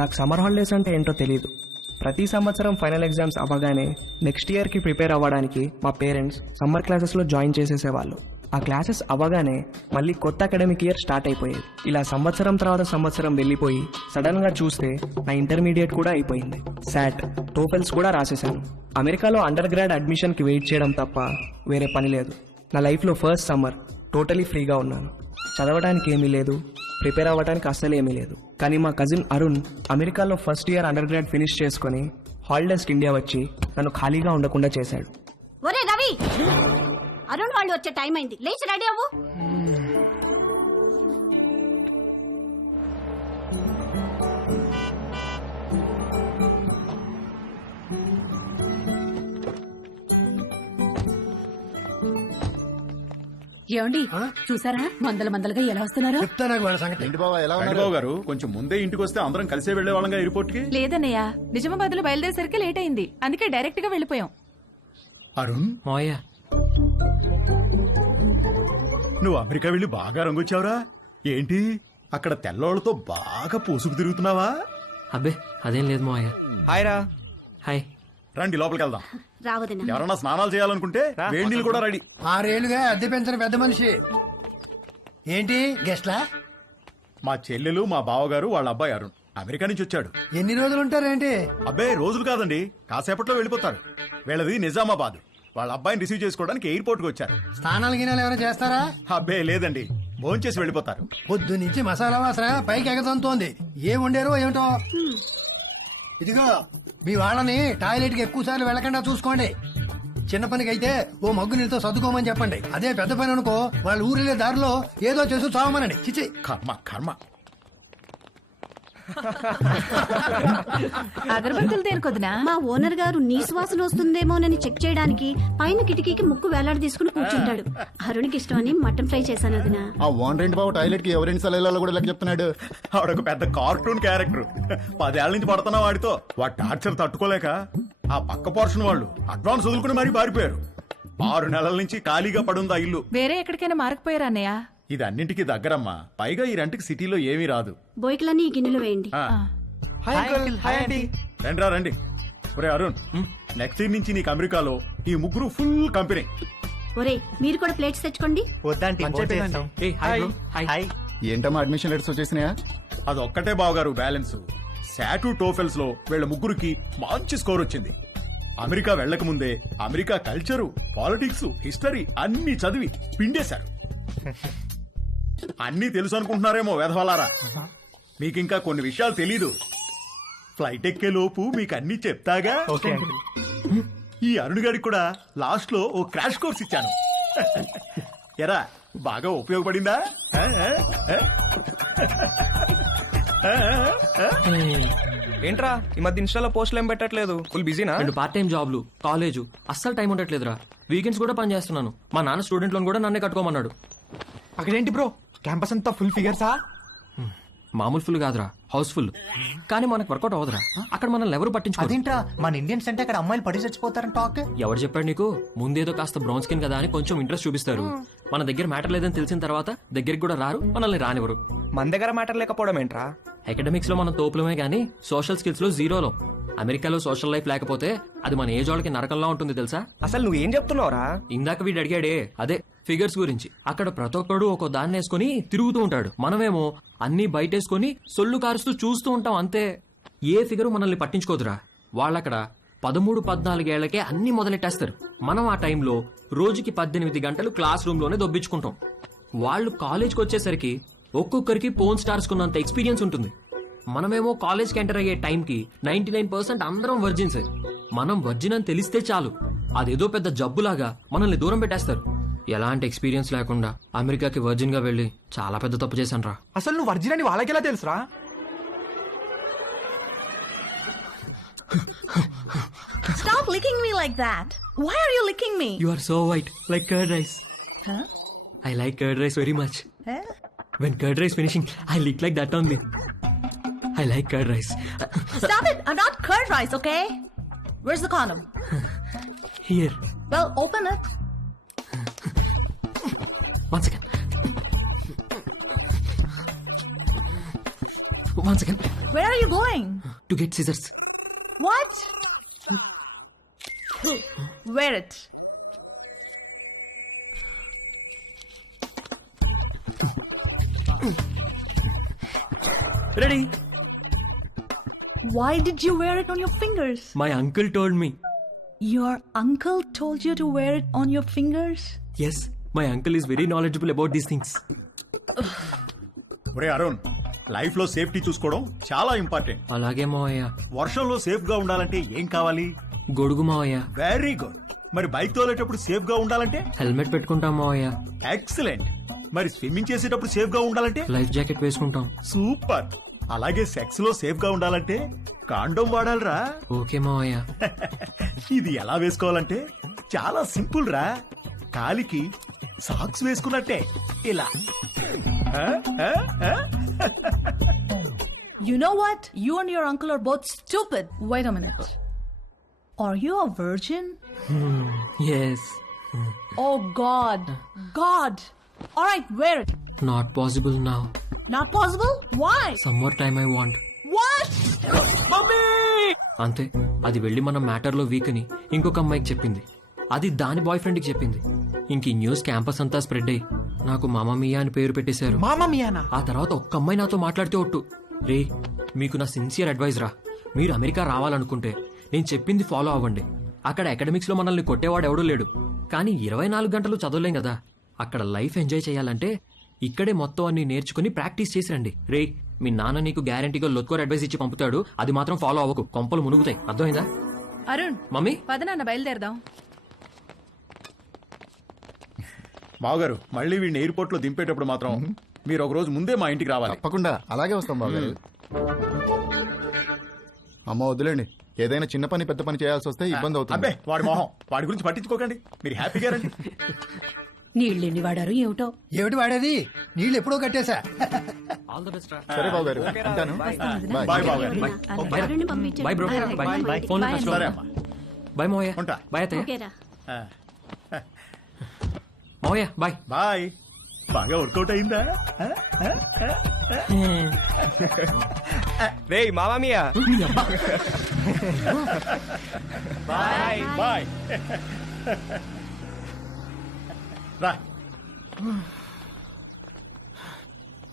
నాకు summer holidays అంటే ఏంటో తెలియదు. ప్రతి సంవత్సరం ఫైనల్ ఎగ్జామ్స్ అవ్వగానే నెక్స్ట్ ఇయర్కి ప్రిపేర్ అవ్వడానికి మా పేరెంట్స్ సమ్మర్ క్లాసెస్లో జాయిన్ చేసేసేవాళ్ళు. ఆ క్లాసెస్ అవ్వగానే మళ్ళీ కొత్త అకాడమిక్ ఇయర్ స్టార్ట్ అయిపోయేది. ఇలా సంవత్సరం తర్వాత సంవత్సరం వెళ్ళిపోయి సడన్గా చూస్తే నా ఇంటర్మీడియట్ కూడా అయిపోయింది. శాట్, టోఫెల్స్ కూడా రాసేశాను. అమెరికాలో అండర్ గ్రాడ్ అడ్మిషన్కి వెయిట్ చేయడం తప్ప వేరే పని లేదు. నా లైఫ్లో ఫస్ట్ సమ్మర్ టోటలీ ఫ్రీగా ఉన్నాను. చదవడానికి ఏమీ లేదు, ప్రిపేర్ అవ్వడానికి అస్సలు ఏమీ లేదు. కానీ మా కజిన్ అరుణ్ అమెరికాలో first year under grad finish చేసుకుని హాలిడేస్కి ఇండియా వచ్చి నన్ను ఖాళీగా ఉండకుండా చేశాడు. ఒరే రవి, అరుణ్ వాళ్ళు వచ్చే టైం అయింది, లేచి రెడీ అవ్వు. ఏమండి చూసారా మందలుగా ఎలా వస్తున్నారో? చెప్తా నాకు వాళ్ళ సంగతి. ఏంటి బాబా ఎలా ఉన్నారు? బాబు గారు కొంచెం ముందే ఇంటికి వస్తే అందరం కలిసే వెళ్లే వాళ్ళంగా ఎయిర్పోర్ట్ కి. లేదన్నయ్య, నిజామాబాద్ లో బయలుదేరేసరికి లేట్ అయింది, అందుకే డైరెక్ట్ గా వెళ్ళిపోయాం. అరుణ్, మావయ్య, నువ్వు అమెరికా వెళ్ళి బాగా రంగొచ్చావురా. ఏంటి అక్కడ తెల్లోళ్ళతో బాగా పూసుకు తిరుగుతున్నావా? అబ్బే అదేం లేదు మావయ్య. హాయ్ రా. హాయ్. రండి లోపలికి వెళ్దాం. రావదనా ఎవరన్నా స్నానాలు చేయాలనుకుంటే వేడి నీళ్ళు కూడా రెడీ. 6 ఏళ్లుగా అద్దె పెంచిన పెద్ద మనిషి. ఏంటి గెస్ట్లా? మా చెల్లెలు, మా బావగారు, వాళ్ళ అబ్బాయి అరుణ్ అమెరికా నుంచి వచ్చాడు. ఎన్ని రోజులు ఉంటారేంటి? అబ్బాయి రోజులు కాదండి, కాసేపట్లో వెళ్ళిపోతారు. వీళ్ళది నిజామాబాద్. వాళ్ళ అబ్బాయిని రిసీవ్ చేసుకోవడానికి ఎయిర్పోర్ట్ కి వచ్చారు. స్నానాలు గినాలు ఏమైనా చేస్తారా? అబ్బాయి లేదండి, భోంచేసి వెళ్ళిపోతారు. పొద్దు నుంచి మసాలా వాసన పైకి ఎగతంతోంది. ఏం వండారో ఏమిటో. ఇదిగో మీ వాళ్ళని టాయిలెట్ కి ఎక్కువ సార్లు వెళ్ళకుండా చూసుకోండి. చిన్న పనికి అయితే ఓ మగ్గు నీళ్ళతో సర్దుకోమని చెప్పండి. అదే పెద్ద పని అనుకో, వాళ్ళ ఊరిలే దారిలో ఏదో చేసి చావమనండి. చిచి కర్మ కర్మ. అగరబత్తులు దేనికొద్దునా? మా ఓనర్ గారు నీ సువాసన వస్తుందేమోనని చెక్ చేయడానికి పైన కిటికీకి ముక్కు వేలాడి తీసుకుని కూర్చుంటాడు. అరుణ్కి ఇష్టమని మటన్ ఫ్రై చేశాను వదినా. ఆ ఓనర్ ఏంటి బాబు టాయిలెట్ కి ఎవరెన్ని సార్లు వెళ్ళాలో కూడా లెక్క చెప్తున్నాడు. ఆవిడొక పెద్ద కార్టూన్ క్యారెక్టర్. 10 ఏళ్ల నుంచి పడుతున్నా వాడితో. వాడి టార్చర్ తట్టుకోలేక ఆ పక్క పోర్షన్ వాళ్ళు అడ్వాన్స్ వదులుకుని మరీ పారిపోయారు. 6 నెలల నుంచి ఖాళీగా పడుంది ఆ ఇల్లు. వేరే ఎక్కడికైనా మారకపోయారా అన్నయ్య? ఇది అన్నింటికి దగ్గరమ్మా. పైగా ఈ రెంట్కి సిటీలో ఏమీ రాదు. బోయికలన్నీ ఈ గిన్నెలు వేయండి. ఆ, రండిరా రండి. ఒరే అరుణ్, నెక్స్ట్ ఇయర్ నుంచి నీకు అమెరికాలో ఈ ముగ్గురు ఫుల్ కంపెనీ. ఒరే మీరు కూడా ప్లేట్స్ తెచ్చుకోండి. ఏ, హాయ్ బ్రో. హాయ్. ఏంటమ్మా అడ్మిషన్ లెటర్స్ వచ్చేసినాయా? అదొక్కటే బావగారు బ్యాలెన్స్. శాటు టోఫెల్స్ లో వీళ్ళ ముగ్గురికి మంచి స్కోర్ వచ్చింది. అమెరికా వెళ్లక ముందే అమెరికా కల్చరు, పాలిటిక్స్, హిస్టరీ అన్ని చదివి పిండేశారు. అన్నీ తెలుసు అనుకుంటున్నారేమో వెధవలారా. మీకింకా కొన్ని విషయాలు తెలీదు. ఫ్లైట్ ఎక్కే లోపు మీకు అన్ని చెప్తాగా. ఈ అరుణ్ గారికి కూడా లాస్ట్ లో ఓ క్రాష్ కోర్స్ ఇచ్చాను. ఎరా బాగా ఉపయోగపడిందా? ఏంట్రా ఈ మధ్య ఇన్స్టాలో పోస్టులు ఏం పెట్టట్లేదు? ఫుల్ బిజీనా? 2 పార్ట్ టైం జాబ్లు, కాలేజ్, అస్సలు టైం ఉండట్లేదురా. వీకెండ్స్ కూడా పని చేస్తున్నాను. మా నాన్న స్టూడెంట్ లోన్ కూడా నన్నే కట్టుకోమన్నాడు. అక్కడేంటి బ్రో, క్యాంపస్ అంతా ఫుల్ ఫిగర్సా? మామూలు ఫుల్ కాదురా, హౌస్ ఫుల్. కానీ మనకు వర్కౌట్ అవదురా. అక్కడ మనల్ని ఎవరు పట్టించుకోరు. అదేంట్రా, మన ఇండియన్స్ అంటే అక్కడ అమ్మాయిలు పడి చచ్చిపోతారని టాక్. ఎవరు చెప్పాడు నీకు? ముందేదో కాస్త బ్రౌన్ స్కిన్ కదా అని కొంచెం ఇంట్రెస్ట్ చూపిస్తారు. మన దగ్గర మ్యాటర్ లేదని తెలిసిన తర్వాత దగ్గరికి కూడా రారు, మనల్ని రానివ్వరు. మన దగ్గర మ్యాటర్ లేకపోవడం ఏంట్రా? అకాడమిక్స్ లో మనం తోపులమే గానీ సోషల్ స్కిల్స్ లో జీరోలో. అమెరికాలో సోషల్ లైఫ్ లేకపోతే అది మన ఏజ్ వాళ్ళకి నరకంలా ఉంటుంది తెలుసా? అసలు నువ్వేం చెప్తున్నావురా? ఇందాక వీడు అడిగాడే అదే ఫిగర్స్ గురించి. అక్కడ ప్రతి ఒక్కడు ఒక దాన్ని వేసుకుని తిరుగుతూ ఉంటాడు. మనమేమో అన్ని బయటేసుకుని సొల్లు కారుస్తూ చూస్తూ ఉంటాం అంతే. ఏ ఫిగరు మనల్ని పట్టించుకోదురా. వాళ్ళక్కడ 13-14 ఏళ్లకే అన్ని మొదలెట్టేస్తారు. మనం ఆ టైంలో రోజుకి 18 గంటలు క్లాస్ రూమ్ లోనే దొబ్బించుకుంటాం. వాళ్ళు కాలేజ్కి వచ్చేసరికి ఒక్కొక్కరికి పోన్ స్టార్స్ కున్నంత ఎక్స్పీరియన్స్ ఉంటుంది. మనమేమో కాలేజ్కి ఎంటర్ అయ్యే టైంకి 99% అందరం వర్జిన్స్. మనం వర్జిన్ అని తెలిస్తే చాలు, అదేదో పెద్ద జబ్బులాగా మనల్ని దూరం పెట్టేస్తారు. ఎలాంటి ఎక్స్పీరియన్స్ లేకుండా అమెరికాకి వర్జిన్ గా వెళ్లి చాలా పెద్ద తప్పు చేశాను రా. అసలు నువ్వు వర్జిన్ అని వాళ్ళకెలా తెలుసురా? Stop licking me like that. Why are you licking me? You are so white, like curd rice. Huh? I like curd rice very much. Huh? When curd rice finishing, I lick like that only. I like curd rice. Stop it. I'm not curd rice, okay? Where's the condom? Here. Well, open it. One second. One second Where are you going? To get scissors. What? Wear it. Ready. Why did you wear it on your fingers? My uncle told me. Your uncle told you to wear it on your fingers? Yes, my uncle is very knowledgeable about these things. ఒరే Arun, life లో safety చూసుకోవడం చాలా important. అలాగే మావయ్య. వర్షంలో safe గా ఉండాలంటే ఏం కావాలి? గొడుగు మావయ్య. Very good. మరి బైక్ తోలేటప్పుడు సేఫ్ గా ఉండాలంటే? హెల్మెట్ పెట్టుకుంటాం మావయ్య. ఎక్సలెంట్. మరి స్విమ్మింగ్ చేసేటప్పుడు సేఫ్ గా ఉండాలంటే? లైఫ్ జాకెట్ వేసుకుంటాం. సూపర్. అలాగే సెక్స్ లో సేఫ్ గా ఉండాలంటే కాండోమ్ వాడాలిరా. ఓకే మావయ్య. ఇది ఎలా వేసుకోవాలంటే చాలా సింపుల్ రా. కాలికి సాక్స్ వేసుకున్నట్టే ఇలా. You know what? You and your uncle are both stupid. Wait a minute. Are you a virgin? Yes. Oh God. God. All right, wear it. Not possible now. Not possible? Why? Some more time I want. What? అంతే. అది వెళ్ళి మన matter లో week అని ఇంకొక అమ్మాయికి చెప్పింది. అది దాని బాయ్ ఫ్రెండ్ కి చెప్పింది. ఇంక ఈ న్యూస్ క్యాంపస్ అంతా స్ప్రెడ్ అయ్యి నాకు మామా మియా అని పేరు పెట్టేశారు. మామా మియానా? ఆ తర్వాత ఒక్క అమ్మాయి నాతో మాట్లాడితే ఒట్టు, రే మీకు నా సిన్సియర్ అడ్వైజ్ రా, మీరు అమెరికా రావాలనుకుంటే నేను చెప్పింది ఫాలో అవ్వండి. అక్కడ అకాడమిక్స్ లో మనల్ని కొట్టేవాడు ఎవడూ లేడు, కానీ 24 గంటలు చదవలేం కదా. అక్కడ లైఫ్ ఎంజాయ్ చేయాలంటే ఇక్కడే మొత్తం అన్ని నేర్చుకుని ప్రాక్టీస్ చేసి రండి. రే మీ నాన్న నీకు గ్యారంటీగా లొత్కోర్ అడ్వైస్ ఇచ్చి పంపుతాడు, అది మాత్రం ఫాలో అవ్వకు, కొంపలు మునుగుతాయి. అర్థమైందా? అరుణ్, మమ్మీ పద నాన్న బయలుదేరదాం. బావగారు, మళ్ళీ వీడిని ఎయిర్పోర్ట్ లో దింపేటప్పుడు మాత్రం మీరు ఒక రోజు ముందే మా ఇంటికి రావాలి. తప్పకుండా అలాగే వస్తాం బాబు. అమ్మ వద్దులేండి, ఏదైనా చిన్న పని పెద్ద పని చేయాల్సి వస్తే ఇబ్బంది అవుతుంది. అబ్బే వాడి మొహం, వాడి గురించి పట్టించుకోకండి, మీరు హ్యాపీగా రండి. నీళ్ళెన్ని వాడారు ఏమిటో. ఏమిటి వాడేది? నీళ్ళు ఎప్పుడో కట్టేశా. ఆల్ ద బెస్ట్ రా. సరే బాబు గారు, ఉంటాను. బాయ్ బావగారు. ఎవరిని పంపించండి. By bro. బై. ఫోన్ లో టచ్ లో. సరే అమ్మా. బై మావయ్య. ఉంటా. బై అత్తయ్య. ఓకేరా. మావయ్య బాయ్. బాయ్. బాగా వర్కౌట్ అయిందా? రే మామా మియా. Bye bye. రా.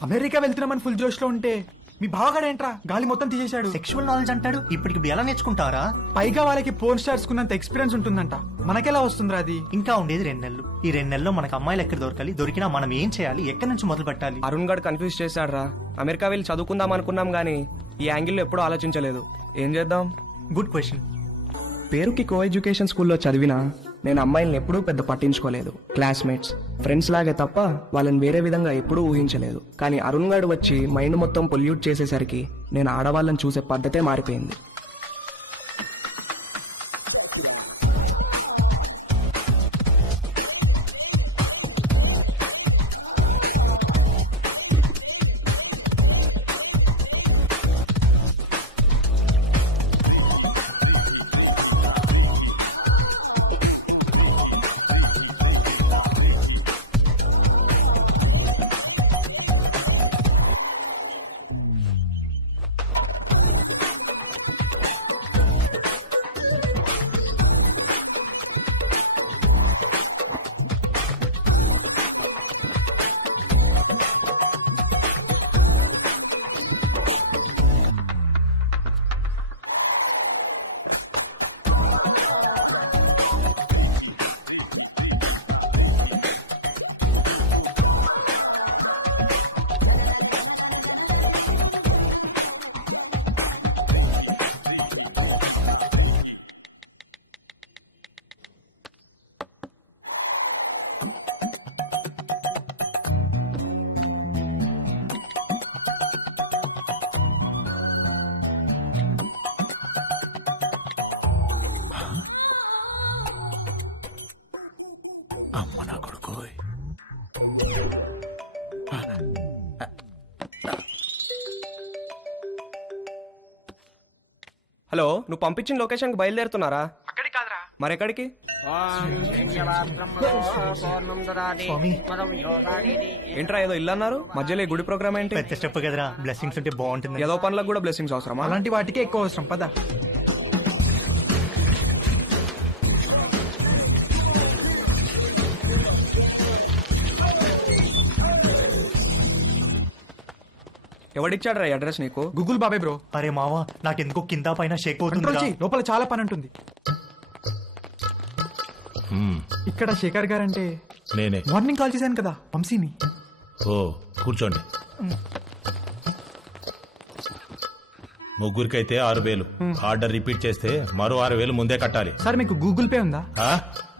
అమెరికా వెళ్తున్నామని ఫుల్ జోష్ లో ఉంటే మీ బావగాడేంట్రా గాలి మొత్తం తీసేశాడు. సెక్షువల్ నాలెడ్జ్ అంటాడు, ఇప్పటికి ఎలా నేర్చుకుంటారా? పైగా వాళ్ళకి పోర్న్ స్టార్స్ కున్నంత ఎక్స్పీరియన్స్ ఉంటుందంట, మనకెలా వస్తుందిరా అది? ఇంకా ఉండేది 2 నెలలు. ఈ 2 నెలల్లో మనకు అమ్మాయిలు ఎక్కడ దొరకాలి, దొరికినా మనం ఏం చేయాలి, ఎక్కడి నుంచి మొదలు పెట్టాలి? అరుణ్ గడ్ కన్ఫ్యూజ్ చేశాడు రా. అమెరికా వెళ్ళి చదువుకుందాం అనుకున్నాం గానీ ఈ యాంగిల్లో ఎప్పుడూ ఆలోచించలేదు. ఏం చేద్దాం? Good question. పేరుకి కో ఎడ్యుకేషన్ స్కూల్లో చదివినా నేను అమ్మాయిల్ని ఎప్పుడూ పెద్ద పట్టించుకోలేదు. క్లాస్మేట్స్, ఫ్రెండ్స్ లాగే తప్ప వాళ్ళని వేరే విధంగా ఎప్పుడూ ఊహించలేదు. కానీ అరుణ్ గాడు వచ్చి మైండ్ మొత్తం పొల్యూట్ చేసేసరికి నేను ఆడవాళ్ళని చూసే పద్ధతే మారిపోయింది. అమ్మ నా కొడుకు. హలో, నువ్వు పంపించిన లొకేషన్కి బయలుదేరుతున్నారా? అక్కడికి కాదురా, మరెక్కడికి? స్వామి ఏంట్రా ఏదో ఇల్లు అన్నారు మధ్యలో ఈ గుడి ప్రోగ్రామ్ ఏంటి? పెద్ద స్టెప్ కదరా, బ్లెస్సింగ్స్ ఉంటే బాగుంటుంది. ఏదో పనులకు కూడా బ్లెస్సింగ్స్ అవసరమా? అలాంటి వాటికే ఎక్కువ అవసరం పద. ఎవడిచ్చాడు రా అడ్రస్ నీకు? గూగుల్ బాబాయ్ బ్రో. అరే మావా, నాకెందుకో కింద పైన షేక్ కంట్రోల్ అవుతుంది. చెయ్యి, లోపల చాలా పని ఉంటుంది. ఇక్కడ శేఖర్ గారు అంటే నేనే. మార్నింగ్ కాల్ చేశాను కదా వంశీని. ఓ కూర్చోండి. ముగ్గురికైతే 6,000. ఆర్డర్ రిపీట్ చేస్తే మరో 6,000 ముందే కట్టాలి. సార్ మీకు గూగుల్ పే ఉందా? ఆ?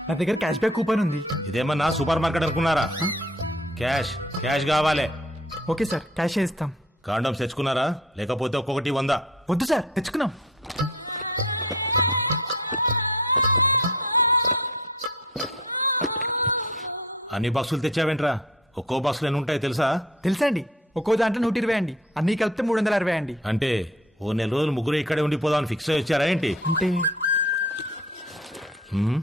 నా దగ్గర క్యాష్ బ్యాక్ కూపన్ ఉంది. ఇదేమన్నా సూపర్ మార్కెట్ అనుకున్నారా? క్యాష్ క్యాష్ కావాలి. ఓకే సార్, క్యాష్ ఇస్తాం. కాండమ్స్ తెచ్చుకున్నారా? లేకపోతే ఒక్కొక్కటి 100. వద్దు సార్, తెచ్చుకున్నాం. అన్ని బాక్సులు తెచ్చావేంట్రా? ఒక్కో బాక్సులు ఎన్ని ఉంటాయి తెలుసా? తెలుసా అండి, ఒక్కో దాంట్లో 120 అండి, అన్ని కలిపితే 360 అండి. అంటే ఓ నెల రోజులు ముగ్గురు ఇక్కడే ఉండిపోదామని ఫిక్స్ అయ్యి వచ్చారా ఏంటి? అంటే హ్మ్?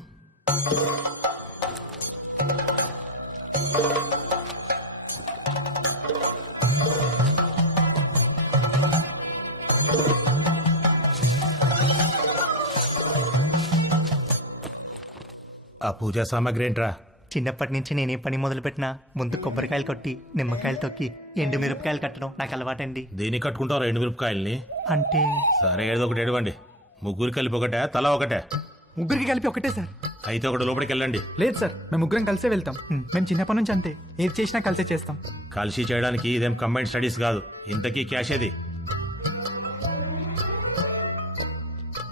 ఆ పూజా సామాగ్రి ఏంట్రా? చిన్నప్పటి నుంచి నేనే పని మొదలు పెట్టినా ముందు కొబ్బరికాయలు కొట్టి నిమ్మకాయలు తొక్కి ఎండు మిరపకాయలు కట్టడం నాకు అలవాటండి. దేనికి కట్టుకుంటావు 2 మిరపకాయల్ని? అంటే సరే ఏదో ఒకటి ఎడవండి. ముగ్గురు కలిపి ఒకటే, తల ఒకటే. ముగ్గురికి కలిపి ఒకటే సార్. అయితే ఒకటి లోపలికి వెళ్ళండి. లేదు సార్, మేము ముగ్గురం కలిసే వెళ్తాం. మేము చిన్నప్పటి నుంచి అంతే, ఏది చేసినా కలిసే చేస్తాం. కలిసి చేయడానికి ఇదేం కంబైన్డ్ స్టడీస్ కాదు. ఇంతకీ క్యాష్ ఏది?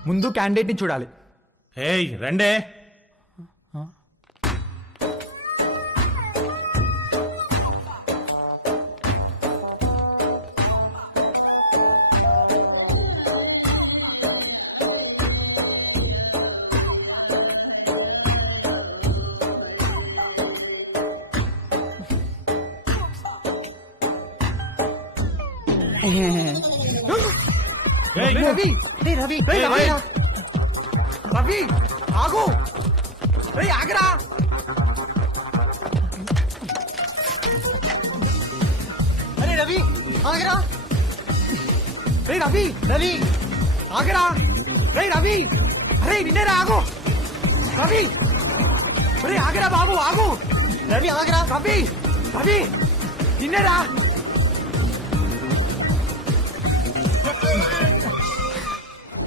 ముందు క్యాండిడేట్ ని చూడాలి. ఏయ్ రండే. ఏయ్, రవి రవి ఆగు, రేయ్ ఆగరా. అరే రవి ఆగరా. రేయ్ రవి రవి ఆగరా. రేయ్ రవి, అరే నిన్నేరా, ఆగు రవి. రేయ్ ఆగరా బాబు, ఆగు రవి, ఆగరా రవి. రవి నిన్నేరా.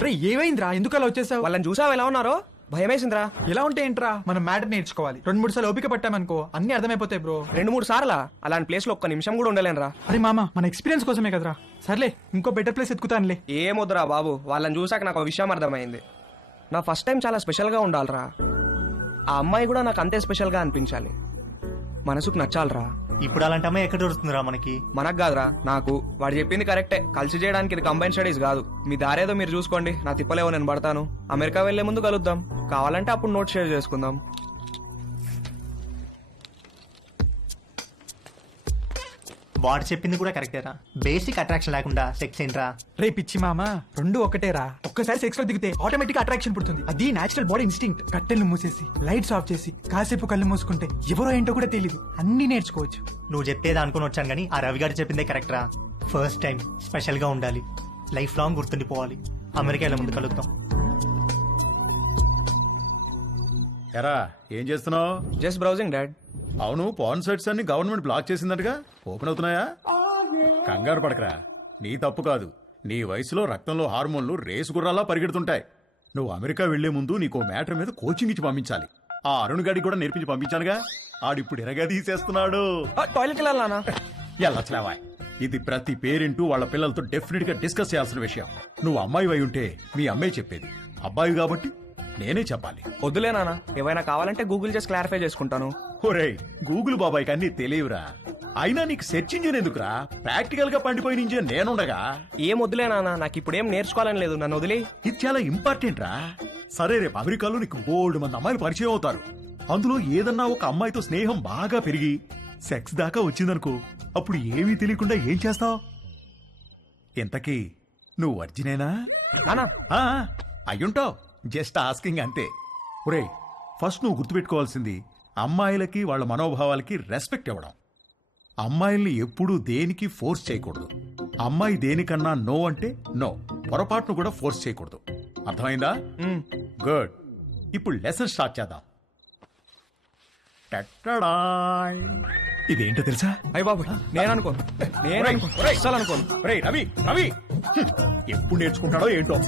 రే ఏమైందిరా, ఎందుకు అలా వచ్చేసావు? వాళ్ళని చూసావు ఎలా ఉన్నారో? భయమేసిందిరా. ఎలా ఉంటే ఏంట్రా, మనం మ్యాటర్ నేర్చుకోవాలి. 2-3 సార్లు ఓపిక పట్టామనుకో అన్ని అర్థమైపోతాయి బ్రో. 2-3 సార్లా? అలాంటి ప్లేస్ లో ఒక్క నిమిషం కూడా ఉండలేనురా. అరే మామ, మన ఎక్స్పీరియన్స్ కోసమే కదరా. సర్లే, ఇంకో బెటర్ ప్లేస్ ఎత్తుకుతానులే. ఏమొద్దురా బాబు, వాళ్ళని చూసాక నాకు ఒక విషయం అర్థమైంది. నా ఫస్ట్ టైం చాలా స్పెషల్గా ఉండాలిరా. ఆ అమ్మాయి కూడా నాకు అంతే స్పెషల్గా అనిపించాలి. మనసుకు నచ్చాలిరా. ఇప్పుడు అలాంటి అమ్మాయి ఎక్కడ దొరుకుతుందిరా మనకి? మనకు కాదురా, నాకు. వాడు చెప్పింది కరెక్టే, కలిసి చేయడానికి ఇది కంబైన్ స్టడీస్ కాదు. మీ దారేదో మీరు చూసుకోండి, నా తిప్పలేవో నేను పడతాను. అమెరికా వెళ్లే ముందు కలుద్దాం, కావాలంటే అప్పుడు నోట్ షేర్ చేసుకుందాం. వాడు చెప్పింది కూడా కరెక్టేరా. బేసిక్ అట్రాక్షన్ లేకుండా సెక్స్ ఏంట్రా? రే పిచ్చి మామ, 2 ఒకటేరా. ఒక్కసారి సెక్స్ లో దిగితే ఆటోమేటిక్ అట్రాక్షన్ పుడుతుంది. అది నేచురల్ బాడీ ఇన్స్టింక్ట్. కట్టెలు మూసేసి లైట్స్ ఆఫ్ చేసి కాసేపు కళ్ళు మూసుకుంటే ఎవరో ఏంటో కూడా తెలియదు, అన్ని నేర్చుకోవచ్చు. నువ్వు చెప్పేది అనుకుని వచ్చాను కానీ ఆ రవి గారు చెప్పిందే కరెక్ట్ రా. ఫస్ట్ టైం స్పెషల్ గా ఉండాలి, లైఫ్ లాంగ్ గుర్తుండిపోవాలి. అమెరికాలో ముందు కలుద్దాం. ఎరా ఏం చేస్తున్నావు? Just browsing dad. అవును, పాన్ సైట్స్ అన్ని గవర్నమెంట్ బ్లాక్ చేసిందటగా, ఓపెన్ అవుతున్నాయా? కంగారు పడకరా, నీ తప్పు కాదు. నీ వయసులో రక్తంలో హార్మోన్లు రేసు గుర్రాలా పరిగెడుతుంటాయి. నువ్వు అమెరికా వెళ్లే ముందు నీకు మ్యాటర్ మీద కోచింగ్ ఇచ్చి పంపించాలి. ఆ అరుణ్ గడికి కూడా నేర్పించి పంపించానుగా, ఆడిప్పుడు ఎరగా తీసేస్తున్నాడు. టాయిలెట్కి వెళ్ళాలనా? ఎల్లట్లేవా, ఇది ప్రతి పేరెంట్ వాళ్ళ పిల్లలతో డెఫినెట్ గా డిస్కస్ చేయాల్సిన విషయం. నువ్వు అమ్మాయి అయి ఉంటే మీ అమ్మాయి చెప్పేది, అబ్బాయి కాబట్టి నేనే చెప్పాలి. వద్దులే నాన్న, ఏమైనా కావాలంటే గూగుల్ చేసి క్లారిఫై చేసుకుంటాను. ఒరేయ్, గూగుల్ బాబాయ్కి అన్ని తెలియవురా. అయినా నీకు సెర్చ్ ఇంజిన్ ఎందుకురా? ప్రాక్టికల్ గా పండిపోయిన ఇంజిన్ నేనుండగా. ఏం వద్దులే నాన్న, నాకు ఇప్పుడు ఏం నేర్చుకోవాలని లేదు, నన్ను వదిలే. ఇది చాలా ఇంపార్టెంట్ రా. సరే, రేపు అమెరికాలో నీకు బోల్డ్ మంది అమ్మాయిలు పరిచయం అవుతారు. అందులో ఏదన్నా ఒక అమ్మాయితో స్నేహం బాగా పెరిగి సెక్స్ దాకా వచ్చిందనుకో, అప్పుడు ఏమీ తెలియకుండా ఏం చేస్తావు? ఇంతకీ నువ్వు వర్జినేనా? నానా అయ్యుంటావు, జస్ట్ ఆస్కింగ్ అంతే. ఒరేయ్, ఫస్ట్ నువ్వు గుర్తుపెట్టుకోవాల్సింది అమ్మాయిలకి వాళ్ళ మనోభావాలకి రెస్పెక్ట్ ఇవ్వడం. అమ్మాయిల్ని ఎప్పుడూ దేనికి ఫోర్స్ చేయకూడదు. అమ్మాయి దేనికన్నా నో అంటే నో, పొరపాటును కూడా ఫోర్స్ చేయకూడదు. అర్థమైందా? గుడ్. ఇప్పుడు లెసన్ స్టార్ట్ చేద్దాం. టట్టడాయ్. ఇదేంటో తెలుసా? అయ్య బాబు, నేను అనుకోను. అస్సలు అనుకోను. ఒరేయ్ రవి, రవి ఎప్పుడు నేర్చుకుంటాడో ఏంటో.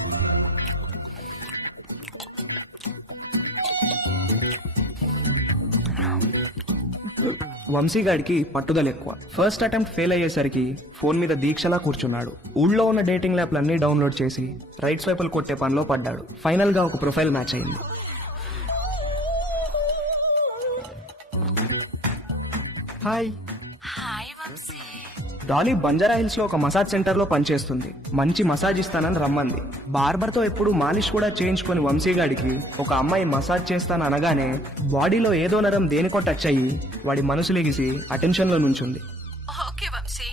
వంశీగాడికి పట్టుదల ఎక్కువ. ఫస్ట్ అటెంప్ట్ ఫెయిల్ అయ్యేసరికి ఫోన్ మీద దీక్షలా కూర్చున్నాడు. ఊళ్ళో ఉన్న డేటింగ్ యాప్లన్నీ డౌన్లోడ్ చేసి రైట్ స్వైపులు కొట్టే పనిలో పడ్డాడు. ఫైనల్ గా ఒక ప్రొఫైల్ మ్యాచ్ అయింది. హాయ్. డాలీ బంజారా హిల్స్ లో ఒక మసాజ్ సెంటర్ లో పనిచేస్తుంది. మంచి మసాజ్ ఇస్తానని రమ్మంది. బార్బర్ తో ఎప్పుడు మాలిష్ కూడా చేయించుకొని వంశీగాడికి ఒక అమ్మాయి మసాజ్ చేస్తాను అనగానే బాడీలో ఏదో నరం దేనికో టచ్ అయ్యి వాడి మనసు లెగిసి అటెన్షన్ లో నుంచుంది. ఓకే వంశీ,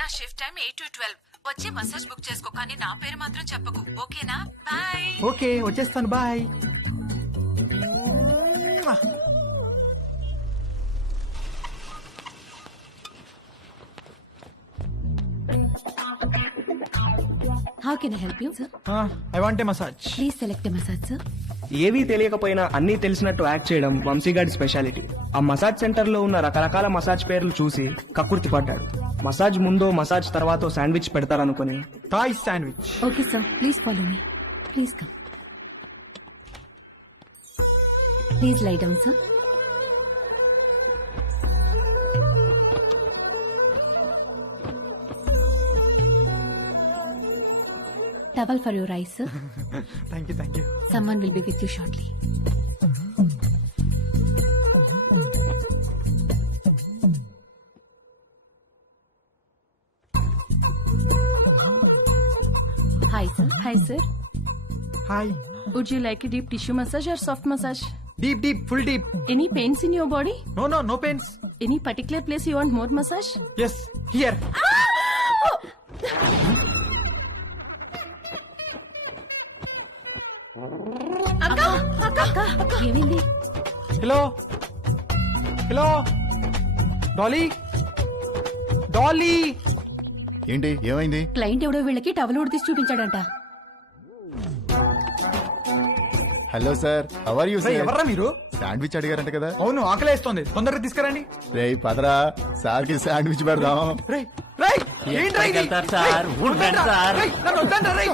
నా షిఫ్ట్ టైం 8 to 12. వచ్చి మసాజ్ బుక్ చేసుకో, కానీ నా పేరు మాత్రం చెప్పకు, ఓకేనా? బాయ్. ఓకే, వచ్చేస్తాను. Bye. How can I help you sir? I want a massage. Please select massage sir. ఏవీ తెలియకపోయినా అన్నీ తెలిసినట్టు యాక్ట్ చేయడం వంశీగాడి స్పెషాలిటీ. ఆ మసాజ్ సెంటర్ లో ఉన్న రకరకాల మసాజ్ పేర్లు చూసి కక్కుర్తి పడ్డాడు. మసాజ్ ముందో మసాజ్ తర్వాతో శాండ్విచ్ పెడతారనుకుని Thai sandwich. Okay sir, please follow me. Please come. Please lie down sir. Towel for your eyes, sir. Thank you, thank you. Someone will be with you shortly. Hi, sir. Hi, sir. Hi. Would you like a deep tissue massage or soft massage? Deep deep, full deep. Any pains in your body? No no, no pains. Any particular place you want more massage? Yes, here. ఏమైంది? Hello hello, Dolly Dolly. ఏంటి ఏమైంది? Client ఎవడో వీళ్ళకి towel ఉడి తీసి చూపించాడంట. Hello sir, how are you sir? ఎవర్రా మీరు? శాండ్విచ్ అడిగారంట కదా? అవును, ఆకలేస్తోంది, తొందరగా తీసుకురండి. రేయ్ పదరా, సార్ కి శాండ్విచ్ పెడదాం. రేయ్ రేయ్, ఏంట్రా ఇది? వెళ్తారు సార్, రేయ్, ఉండండి సార్. రేయ్, నన్ను వద్దండ్రా, రేయ్.